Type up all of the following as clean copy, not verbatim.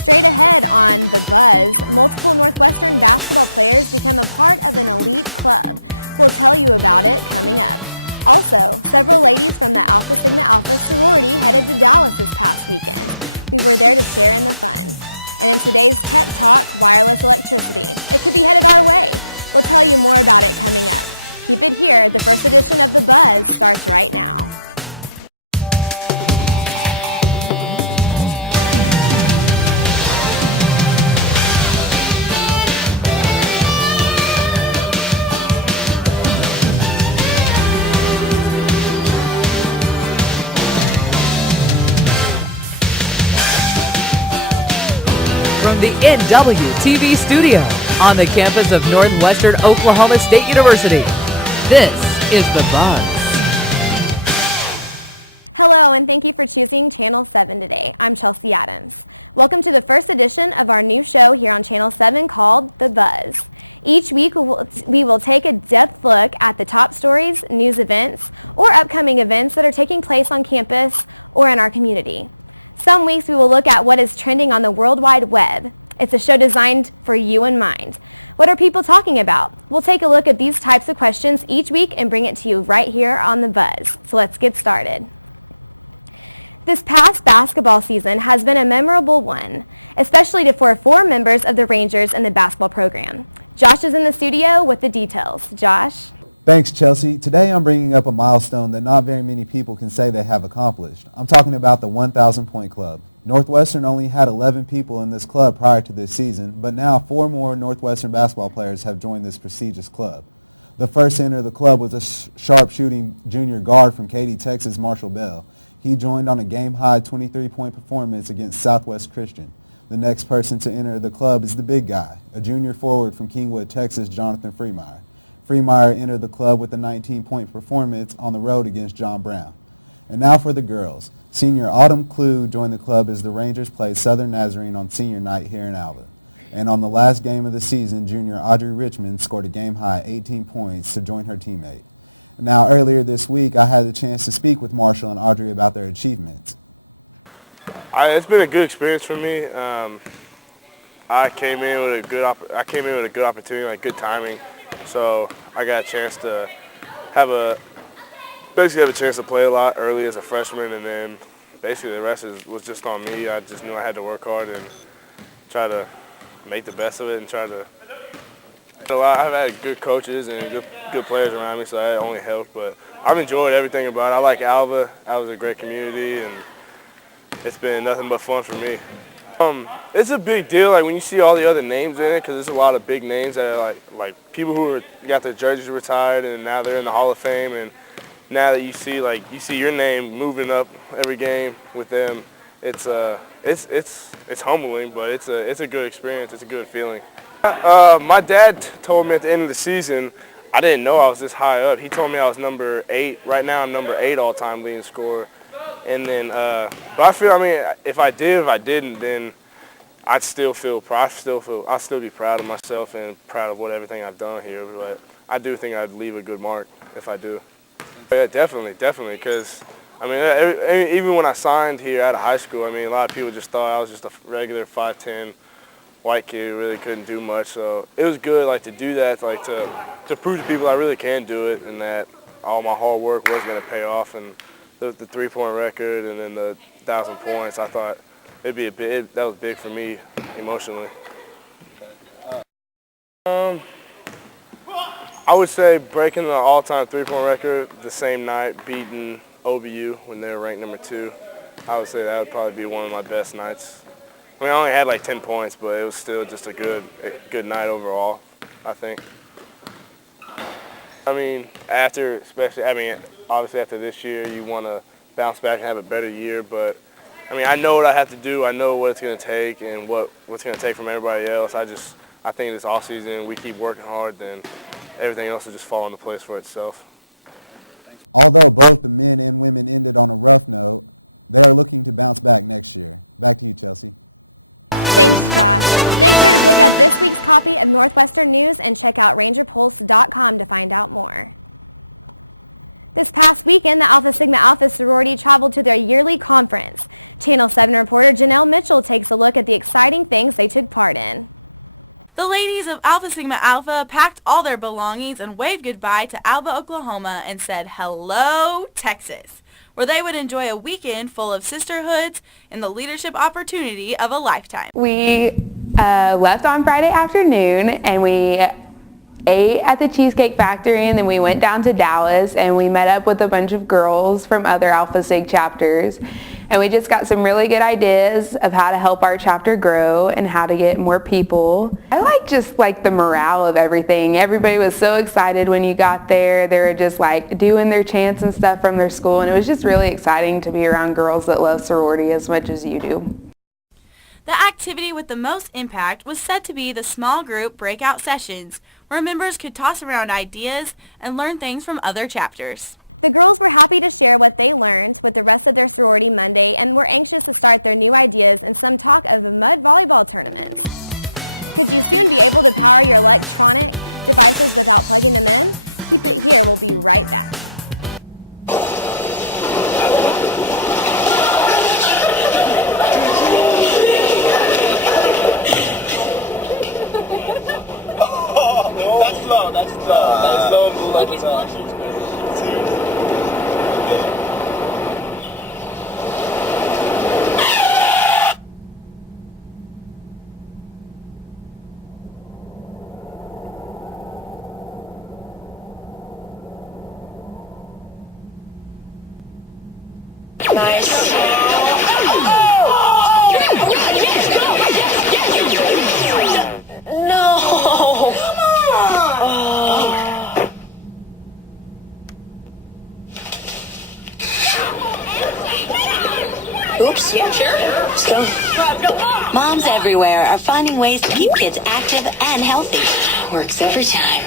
Straight ahead on The Buzz, multiple Northwestern basketball players become a part of an elite club. We'll tell you about it coming up. Also, several ladies from the Alpha Sigma Alpha sorority headed to Dallas this past weekend. We were there to share in the fun. And in today's Tech Talk, wireless electricity. It could be headed our way. We'll tell you more about it coming up. Keep it here. The first edition of The Buzz starts right now. From the NWTV studio on the campus of Northwestern Oklahoma State University, this is The Buzz. Hello, and thank you for choosing Channel 7 today. I'm Chelsea Adams. Welcome to the first edition of our new show here on Channel 7 called The Buzz. Each week we will take a depth look at the top stories, news events, or upcoming events that are taking place on campus or in our community. Some weeks we will look at what is trending on the World Wide Web. It's a show designed for you in mind. What are people talking about? We'll take a look at these types of questions each week and bring it to you right here on The Buzz. So let's get started. This past basketball season has been a memorable one, especially for four members of the Rangers in the basketball program. Josh is in the studio with the details. Josh? Thanks, Chelsea. Today I'm bringing up a milestone that not very many people can say they have accomplished. I'm talking about the 1,000 Point Club. Northwestern only had 11 people in this club prior to this season, but now 4 more Northwestern basketball players have joined this prestigious club. The first to enter the club was a sharpshooting junior guard from Katy, Texas, Marshall Bell. He joined on a game-high 23-point performance against Southwest Christian. The next person to enter the club is the big guy, a junior forward from Kingwood, Texas, Jonathan Freemeyer. Freemeyer entered the club with a 19-point performance on the road against John Brown. And now for the girls. Senior Autumn Clue joined the club as the Rangers played Southern Nazarene on senior night here in Alva. And on the last game of the season, junior Audrey Richmond scored a game-high 18 points to join her teammate. Now, earlier this week, I had the chance to speak with Marshall and Audrey about their achievements. It's been a good experience for me. I came in with a good opportunity, like good timing. So I got a chance to basically have a chance to play a lot early as a freshman, and then basically the rest was just on me. I just knew I had to work hard and try to make the best of it and try to. I've had good coaches and good players around me, so that only helped. But I've enjoyed everything about it. I like Alva. Alva's a great community, and it's been nothing but fun for me. It's a big deal, like when you see all the other names in it, because there's a lot of big names that are like people who got their jerseys retired and now they're in the Hall of Fame, and now that you see your name moving up every game with them, it's humbling, but it's a good experience. It's a good feeling. My dad told me at the end of the season, I didn't know I was this high up. He told me I was number 8. Right now I'm number 8 all-time leading scorer. And then, but I feel, if I didn't, then I'd still feel proud. I'll still be proud of myself and proud of everything I've done here. But I do think I'd leave a good mark if I do. Yeah, definitely, because even when I signed here out of high school, a lot of people just thought I was just a regular 5'10" white kid who really couldn't do much. So it was good, to do that, to prove to people I really can do it, and that all my hard work was going to pay off. And the 3-point record and then the 1,000 points, I thought that was big for me emotionally. I would say breaking the all-time 3-point record the same night, beating OBU when they were ranked number 2. I would say that would probably be one of my best nights. I only had 10 points, but it was still just a good night overall, I think. Obviously after this year, you want to bounce back and have a better year. But, I know what I have to do. I know what it's going to take and what's going to take from everybody else. I think this offseason, we keep working hard, then everything else will just fall into place for itself. Although both the men and women ended on a rough note, they are looking to bounce back next year. Back to you, Chelsea. Thanks, Josh. Make sure to pick up this week's copy of Northwestern News and check out rangerpulse.com to find out more. This past weekend, the Alpha Sigma Alpha sorority traveled to their yearly conference. Channel 7 reporter Janelle Mitchell takes a look at the exciting things they took part in. The ladies of Alpha Sigma Alpha packed all their belongings and waved goodbye to Alva, Oklahoma and said, "Hello, Texas," where they would enjoy a weekend full of sisterhoods and the leadership opportunity of a lifetime. We left on Friday afternoon and we ate at the Cheesecake Factory, and then we went down to Dallas and we met up with a bunch of girls from other Alpha Sig chapters, and we just got some really good ideas of how to help our chapter grow and how to get more people. I like the morale of everything. Everybody was so excited when you got there. They were just like doing their chants and stuff from their school, and it was just really exciting to be around girls that love sorority as much as you do. The activity with the most impact was said to be the small group breakout sessions, where members could toss around ideas and learn things from other chapters. The girls were happy to share what they learned with the rest of their sorority Monday and were anxious to start their new ideas and some talk of a mud volleyball tournament. Could you soon be able to power your electronic devices without plugging them in? Keep it here, we'll be right back. Oops. Yeah, sure. Let's go. Moms everywhere are finding ways to keep kids active and healthy. Works every time.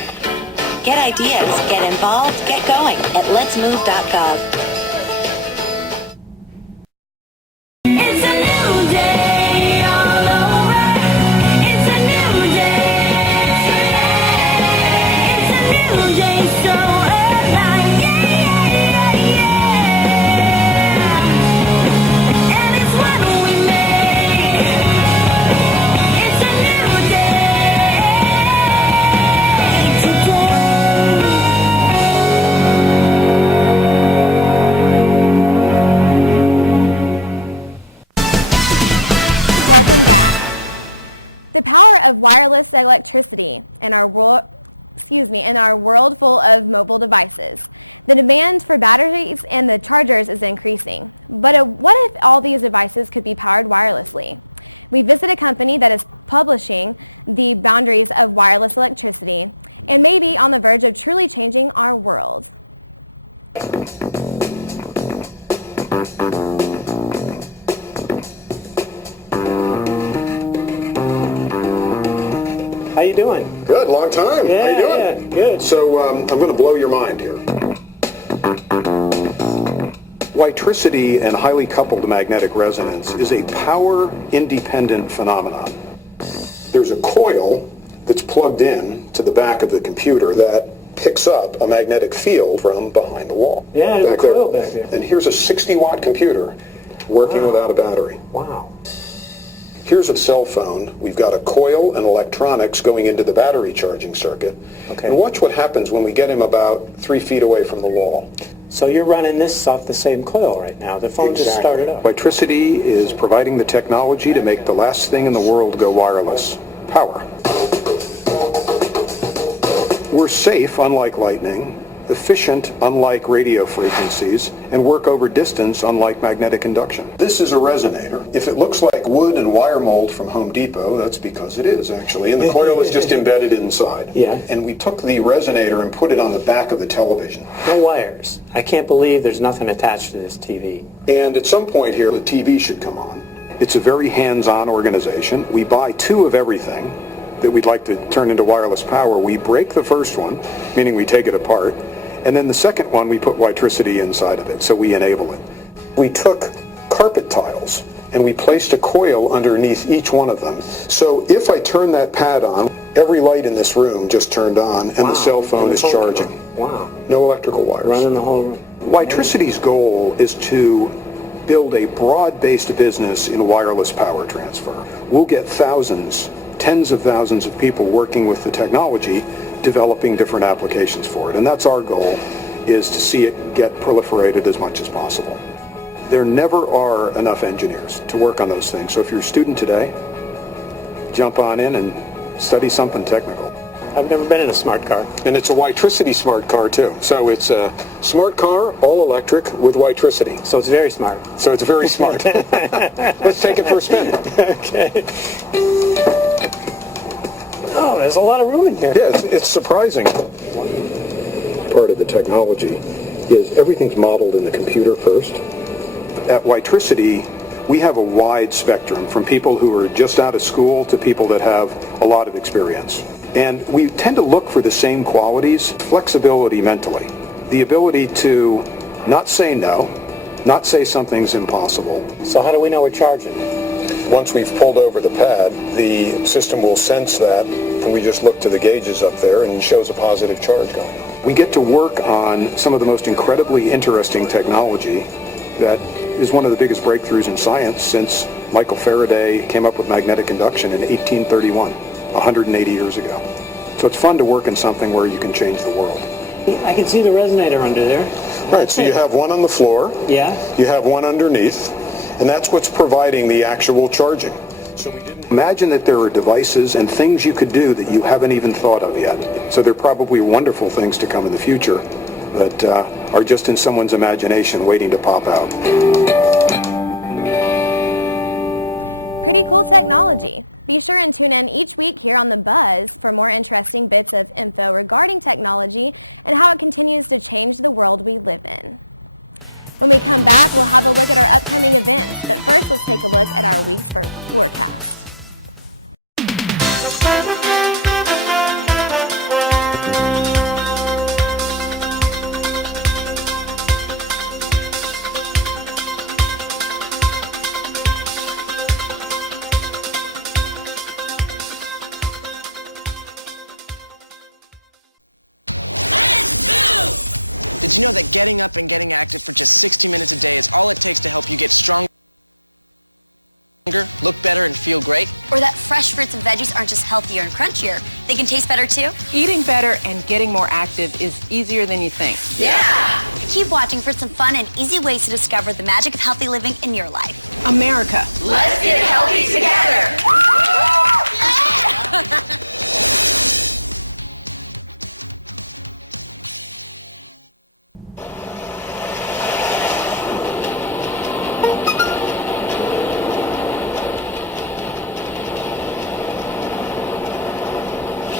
Get ideas, get involved, get going at letsmove.gov. It's a new day all over. It's a new day. It's a new day so alive. Yeah, yeah, yeah, yeah. And it's what we make. It's a new day today. Welcome back. The power of wireless electricity in our world full of mobile devices. The demand for batteries and the chargers is increasing. But what if all these devices could be powered wirelessly? We visit a company that is publishing the boundaries of wireless electricity and may be on the verge of truly changing our world. How you doing? Good, long time. Yeah, How you doing? Yeah, good. So I'm going to blow your mind here. Witricity and highly coupled magnetic resonance is a power-independent phenomenon. There's a coil that's plugged in to the back of the computer that picks up a magnetic field from behind the wall. Yeah, there's a coil back there. And here's a 60-watt computer working without a battery. Wow. Here's a cell phone. We've got a coil and electronics going into the battery charging circuit. Okay. And watch what happens when we get him about 3 feet away from the wall. So you're running this off the same coil right now. The phone just started up. Witricity is providing the technology to make the last thing in the world go wireless. Power. We're safe, unlike lightning, efficient, unlike radio frequencies, and work over distance, unlike magnetic induction. This is a resonator. If it looks like wood and wire mold from Home Depot, that's because it is, actually, and the coil is just embedded inside. Yeah. And we took the resonator and put it on the back of the television. No wires. I can't believe there's nothing attached to this TV. And at some point here, the TV should come on. It's a very hands-on organization. We buy 2 of everything that we'd like to turn into wireless power. We break the first one, meaning we take it apart, and then the second one we put Witricity inside of it, so we enable it. We took carpet tiles and we placed a coil underneath each one of them. So if I turn that pad on, every light in this room just turned on and the cell phone is charging. Wow. No electrical wires. Running the whole room. Witricity's goal is to build a broad-based business in wireless power transfer. We'll get thousands, tens of thousands of people working with the technology, developing different applications for it. And that's our goal, is to see it get proliferated as much as possible. There never are enough engineers to work on those things. So if you're a student today, jump on in and study something technical. I've never been in a smart car. And it's a Witricity smart car too. So it's a smart car, all electric with Witricity. So it's very smart. So it's very smart. Let's take it for a spin. Okay. Oh, there's a lot of room in here. Yeah, it's surprising. Part of the technology is everything's modeled in the computer first. At Witricity, we have a wide spectrum from people who are just out of school to people that have a lot of experience. And we tend to look for the same qualities: flexibility mentally, the ability to not say no, not say something's impossible. So how do we know we're charging? Once we've pulled over the pad, the system will sense that, and we just look to the gauges up there and it shows a positive charge going on. We get to work on some of the most incredibly interesting technology that is one of the biggest breakthroughs in science since Michael Faraday came up with magnetic induction in 1831, 180 years ago. So it's fun to work in something where you can change the world. I can see the resonator under there. Right, so you have one on the floor, Yeah. you have one underneath, and that's what's providing the actual charging. So we didn't imagine that there are devices and things you could do that you haven't even thought of yet. So there are probably wonderful things to come in the future that are just in someone's imagination waiting to pop out. Pretty cool technology. Be sure and tune in each week here on The Buzz for more interesting bits of info regarding technology and how it continues to change the world we live in. When we come back, we'll have a look at our upcoming events, but first let's take a look at our week's forecast. Did you know that getting up and getting active for just 60 minutes a day is all it takes to help you get stronger, look better, and feel great? Or that fresh fruits and veggies aren't just healthier and crunchier, they can taste better too? Eating better and getting more active is easier than you think. Yeah! Keep watching for some fun and easy ways to discover the magic of healthy living in your life. America. Let's get healthy together!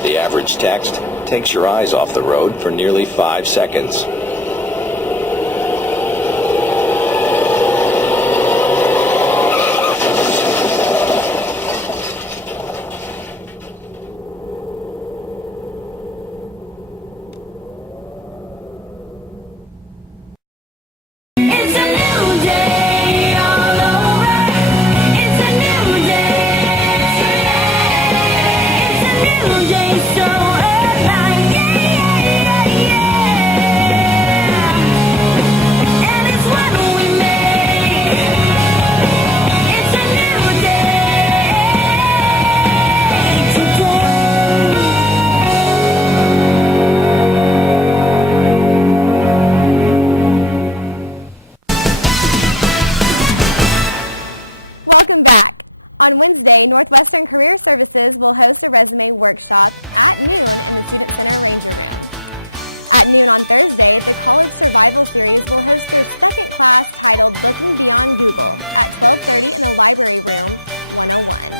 The average text takes your eyes off the road for nearly 5 seconds. It's a new day all over. It's a new day. It's a new day, so alive. Yeah, yeah, yeah. And it's what we make. It's a new day Welcome back. On Wednesday, Northwestern Career Services will host a resume workshop at noon in the Student Center Ranger Room. At noon on Thursday, the College Survival Series will host their second class titled Looking Beyond Google at 12:30 in the Library Room 101.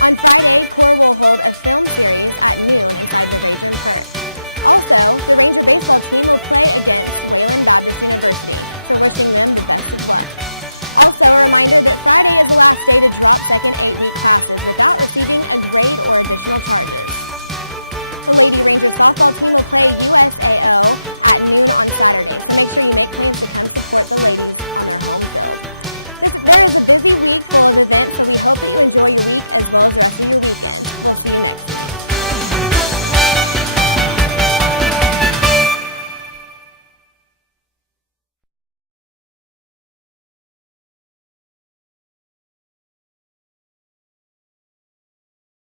On Friday, CORE will hold a film series at noon inside the Ranger Perk. Also, the Ranger baseball team will play against Wayland Baptist University, so wishing them the best of luck. Also, a reminder that Friday is the last day to drop second 8-week classes without receiving a grade or additional charges. The Lady Ranger softball team will play USAO at noon on Saturday, so make sure you make plans to come support the ladies on their home field. There is a busy week full of events, so we hope that you enjoy your week as well as the rest of your weekend. We'll see you next week.